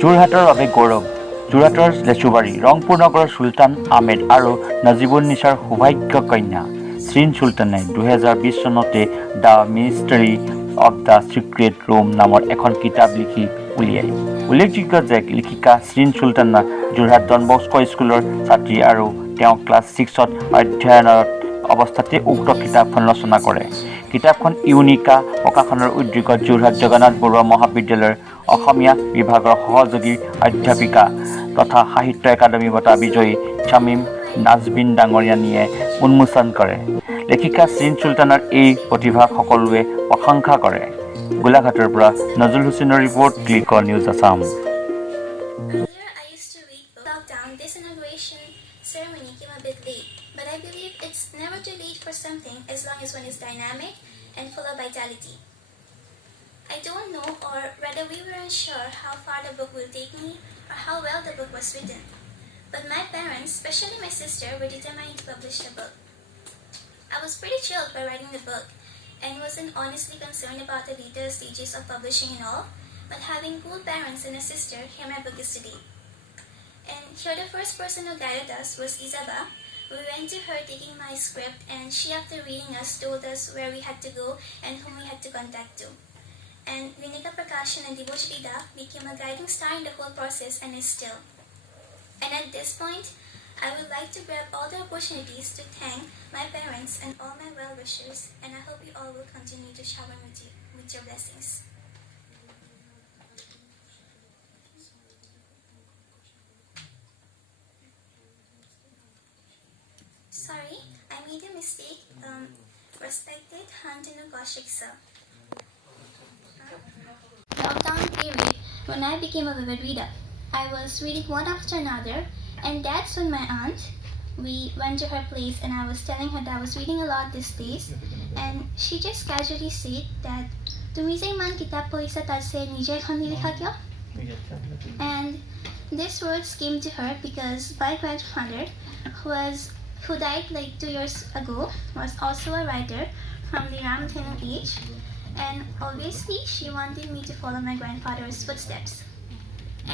যোৰহাটৰ বাবে গৌৰৱ। যোৰহাটৰ লেচুবাৰী, ৰংপুৰ নগৰৰ চুলতান আহমেদ আৰু নাজিবুন নিছাৰ সৌভাগ্য কন্যা শ্ৰীন চুলতানে 2020 চনতে the mystery of the secret room নামৰ এখন কিতাপ লিখি উলিয়ায়। উল্লেখযোগ্য যে লেখিকা শ্ৰীন চুলতানা যোৰহাট ডনবস স্কুলৰ ছাত্ৰী আৰু তেওঁ ক্লাছ 6ত অধ্যয়নত অৱস্থাতে উক্ত কিতাপখন ৰচনা কৰে। কিতাপখন ইউনিকা প্ৰকাশনৰ উদ্যোগত যোৰহাট জগন্নাথ বৰুৱা মহাবিদ্যালয়ৰ অসমীয়া বিভাগৰ সহযোগী অধ্যাপিকা তথা সাহিত্য একাডেমী বঁটা বিজয়ী শামীম নাজবিন ডাঙৰীয়ানীয়ে উন্মোচন কৰে। লেখিকা শ্ৰীন চুলতানাৰ এই প্ৰতিভাক সকলোৱে প্ৰশংসা কৰে। গোলাঘাটৰ পৰা নজৰুল হুছেইনৰ report, click on news Assam. Earlier, I used to read lockdown. This inauguration ceremony came a bit late, but I believe it's never too late for something as long as one is dynamic and full of vitality. I don't know, or rather we were unsure how far the book will take me or how well the book was written. But my parents, especially my sister, were determined to publish the book. I was pretty thrilled by writing the book and wasn't honestly concerned about the later stages of publishing and all, but having cool parents and a sister, here my book is today. And here the first person who guided us was Isabel. We went to her taking my script, and she, after reading us, told us where we had to go and whom we had to contact to. And Vinika Prakashan and Dibojrida became a guiding star in the whole process and is still. And at this point, I would like to grab all the opportunities to thank my parents and all my well-wishers, and I hope you all will continue to shower me with your blessings. Sorry, I made a mistake. Respected Hantanu Kaushik sir. Lockdown period, when I became a vivid reader. I was reading one after another, and that's when my aunt, we went to her place and I was telling her that I was reading a lot these days, and she just casually said that "Tumi je iman kitab poisa tar se nije ekhon nilikha kyo?" And these words came to her because my grandfather, who died like 2 years ago, was also a writer from the Ramdhanu age, and obviously she wanted me to follow my grandfather's footsteps.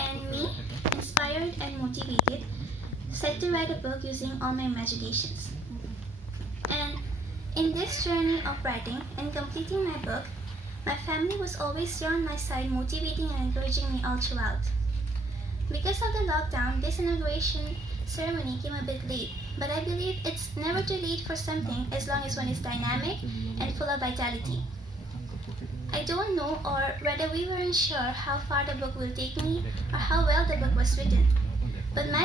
And me, inspired and motivated, set to write a book using all my imaginations. And in this journey of writing and completing my book, my family was always here on my side, motivating and encouraging me all throughout. Because of the lockdown, this inauguration ceremony came a bit late, but I believe it's never too late for something as long as one is dynamic and full of vitality. I don't know, or rather we were unsure how far the book will take me or how well the book was written. But my